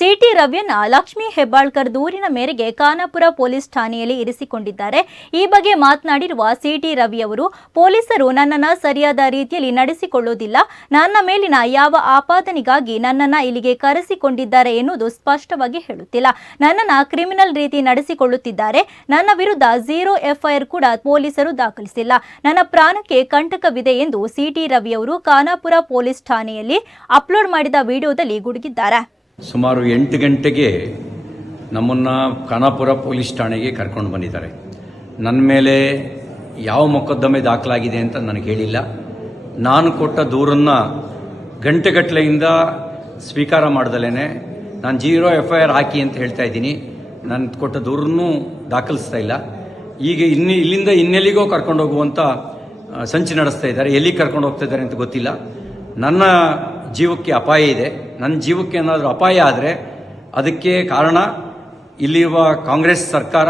City ರವಿಯನ್ನ Lakshmi Hebbalkar ದೂರಿನ ಮೇರೆಗೆ Khanapur police ಠಾಣೆಯಲ್ಲಿ ಇರಿಸಿಕೊಂಡಿದ್ದಾರೆ. ಈ ಬಗ್ಗೆ ಮಾತನಾಡಿರುವ ಸಿಟಿ ರವಿಯವರು, ಪೊಲೀಸರು ನನ್ನನ್ನು ಸರಿಯಾದ ರೀತಿಯಲ್ಲಿ ನಡೆಸಿಕೊಳ್ಳುವುದಿಲ್ಲ, ನನ್ನ ಮೇಲಿನ ಯಾವ ಆಪಾದನೆಗಾಗಿ ನನ್ನನ್ನು ಇಲ್ಲಿಗೆ ಕರೆಸಿಕೊಂಡಿದ್ದಾರೆ ಎನ್ನುವುದು ಸ್ಪಷ್ಟವಾಗಿ ಹೇಳುತ್ತಿಲ್ಲ. ನನ್ನನ್ನು ಕ್ರಿಮಿನಲ್ ರೀತಿ ನಡೆಸಿಕೊಳ್ಳುತ್ತಿದ್ದಾರೆ. ನನ್ನ ವಿರುದ್ಧ 0 FIR ಕೂಡ ಪೊಲೀಸರು ದಾಖಲಿಸಿಲ್ಲ. ನನ್ನ ಪ್ರಾಣಕ್ಕೆ ಕಂಟಕವಿದೆ ಎಂದು ಸಿಟಿ ರವಿಯವರು ಖಾನಾಪುರ ಪೊಲೀಸ್ ಠಾಣೆಯಲ್ಲಿ ಅಪ್ಲೋಡ್ ಮಾಡಿದ ವಿಡಿಯೋದಲ್ಲಿ ಗುಡುಗಿದ್ದಾರೆ. ಸುಮಾರು 8 ಗಂಟೆಗೆ ನಮ್ಮನ್ನು ಖಾನಾಪುರ ಪೊಲೀಸ್ ಠಾಣೆಗೆ ಕರ್ಕೊಂಡು ಬಂದಿದ್ದಾರೆ. ನನ್ನ ಮೇಲೆ ಯಾವ ಮೊಕದ್ದಮೆ ದಾಖಲಾಗಿದೆ ಅಂತ ನನಗೆ ಹೇಳಿಲ್ಲ. ನಾನು ಕೊಟ್ಟ ದೂರನ್ನು ಗಂಟೆಗಟ್ಟಲೆಯಿಂದ ಸ್ವೀಕಾರ ಮಾಡ್ದಲೇ ನಾನು 0 FIR ಹಾಕಿ ಅಂತ ಹೇಳ್ತಾ ಇದ್ದೀನಿ. ನಾನು ಕೊಟ್ಟ ದೂರನ್ನು ದಾಖಲಿಸ್ತಾ ಇಲ್ಲ. ಈಗ ಇಲ್ಲಿಂದ ಇನ್ನೆಲ್ಲಿಗೋ ಕರ್ಕೊಂಡು ಹೋಗುವಂಥ ಸಂಚು ನಡೆಸ್ತಾ ಇದ್ದಾರೆ. ಎಲ್ಲಿಗೆ ಕರ್ಕೊಂಡು ಹೋಗ್ತಾ ಇದ್ದಾರೆ ಅಂತ ಗೊತ್ತಿಲ್ಲ. ನನ್ನ ಜೀವಕ್ಕೆ ಅಪಾಯ ಇದೆ. ನನ್ನ ಜೀವಕ್ಕೆ ಏನಾದರೂ ಅಪಾಯ ಆದರೆ ಅದಕ್ಕೆ ಕಾರಣ ಇಲ್ಲಿರುವ ಕಾಂಗ್ರೆಸ್ ಸರ್ಕಾರ.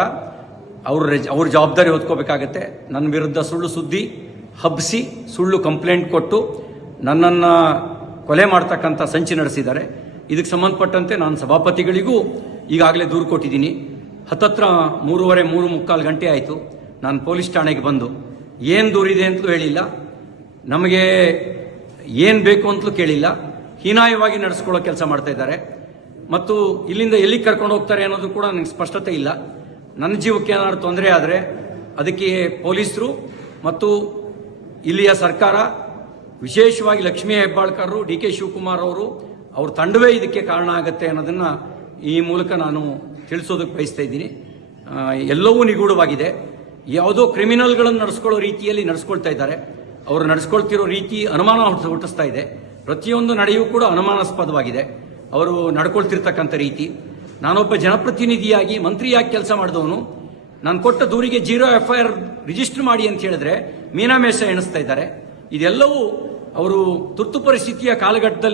ಅವ್ರ ಜವಾಬ್ದಾರಿ ಹೊತ್ಕೋಬೇಕಾಗತ್ತೆ. ನನ್ನ ವಿರುದ್ಧ ಸುಳ್ಳು ಸುದ್ದಿ ಹಬ್ಬಿಸಿ ಸುಳ್ಳು ಕಂಪ್ಲೇಂಟ್ ಕೊಟ್ಟು ನನ್ನನ್ನು ಕೊಲೆ ಮಾಡ್ತಕ್ಕಂಥ ಸಂಚು ನಡೆಸಿದ್ದಾರೆ. ಇದಕ್ಕೆ ಸಂಬಂಧಪಟ್ಟಂತೆ ನಾನು ಸಭಾಪತಿಗಳಿಗೂ ಈಗಾಗಲೇ ದೂರು ಕೊಟ್ಟಿದ್ದೀನಿ. ಹತ್ತತ್ರ 3:45 ಗಂಟೆ ಆಯಿತು ನಾನು ಪೊಲೀಸ್ ಠಾಣೆಗೆ ಬಂದು. ಏನು ದೂರಿದೆ ಅಂತಲೂ ಹೇಳಿಲ್ಲ, ನಮಗೆ ಏನು ಬೇಕು ಅಂತಲೂ ಕೇಳಿಲ್ಲ. ಹೀನಾಯವಾಗಿ ನಡೆಸ್ಕೊಳ್ಳೋ ಕೆಲಸ ಮಾಡ್ತಾ ಇದ್ದಾರೆ. ಮತ್ತು ಇಲ್ಲಿಂದ ಎಲ್ಲಿಗೆ ಕರ್ಕೊಂಡು ಹೋಗ್ತಾರೆ ಅನ್ನೋದು ಕೂಡ ನನಗೆ ಸ್ಪಷ್ಟತೆ ಇಲ್ಲ. ನನ್ನ ಜೀವಕ್ಕೆ ಏನಾದರೂ ತೊಂದರೆ ಆದರೆ ಅದಕ್ಕೆ ಪೊಲೀಸರು ಮತ್ತು ಇಲ್ಲಿಯ ಸರ್ಕಾರ, ವಿಶೇಷವಾಗಿ ಲಕ್ಷ್ಮೀ ಹೆಬ್ಬಾಳ್ಕರ್, DK ಶಿವಕುಮಾರ್ ಅವ್ರ ತಂಡವೇ ಇದಕ್ಕೆ ಕಾರಣ ಆಗುತ್ತೆ ಅನ್ನೋದನ್ನು ಈ ಮೂಲಕ ನಾನು ತಿಳಿಸೋದಕ್ಕೆ ಬಯಸ್ತಾ ಇದ್ದೀನಿ. ಎಲ್ಲವೂ ನಿಗೂಢವಾಗಿದೆ. ಯಾವುದೋ ಕ್ರಿಮಿನಲ್ಗಳನ್ನು ನಡೆಸ್ಕೊಳ್ಳೋ ರೀತಿಯಲ್ಲಿ ನಡೆಸ್ಕೊಳ್ತಾ ಇದ್ದಾರೆ. ಅವರು ನಡೆಸ್ಕೊಳ್ತಿರೋ ರೀತಿ ಅನುಮಾನ ಹುಟ್ಟಿಸ್ತಾ ಇದೆ. ಪ್ರತಿಯೊಂದು ನಡೆಯೂ ಕೂಡ ಅನುಮಾನಾಸ್ಪದವಾಗಿದೆ ಅವರು ನಡ್ಕೊಳ್ತಿರ್ತಕ್ಕಂಥ ರೀತಿ. ನಾನೊಬ್ಬ ಜನಪ್ರತಿನಿಧಿಯಾಗಿ ಮಂತ್ರಿಯಾಗಿ ಕೆಲಸ ಮಾಡಿದವನು. ನಾನು ಕೊಟ್ಟ ದೂರಿಗೆ 0 FIR ರಿಜಿಸ್ಟರ್ ಮಾಡಿ ಅಂತ ಹೇಳಿದ್ರೆ ಮೀನಾಮೇಷ ಎಣಿಸ್ತಾ ಇದ್ದಾರೆ. ಇದೆಲ್ಲವೂ ಅವರು ತುರ್ತು ಪರಿಸ್ಥಿತಿಯ ಕಾಲಘಟ್ಟದಲ್ಲಿ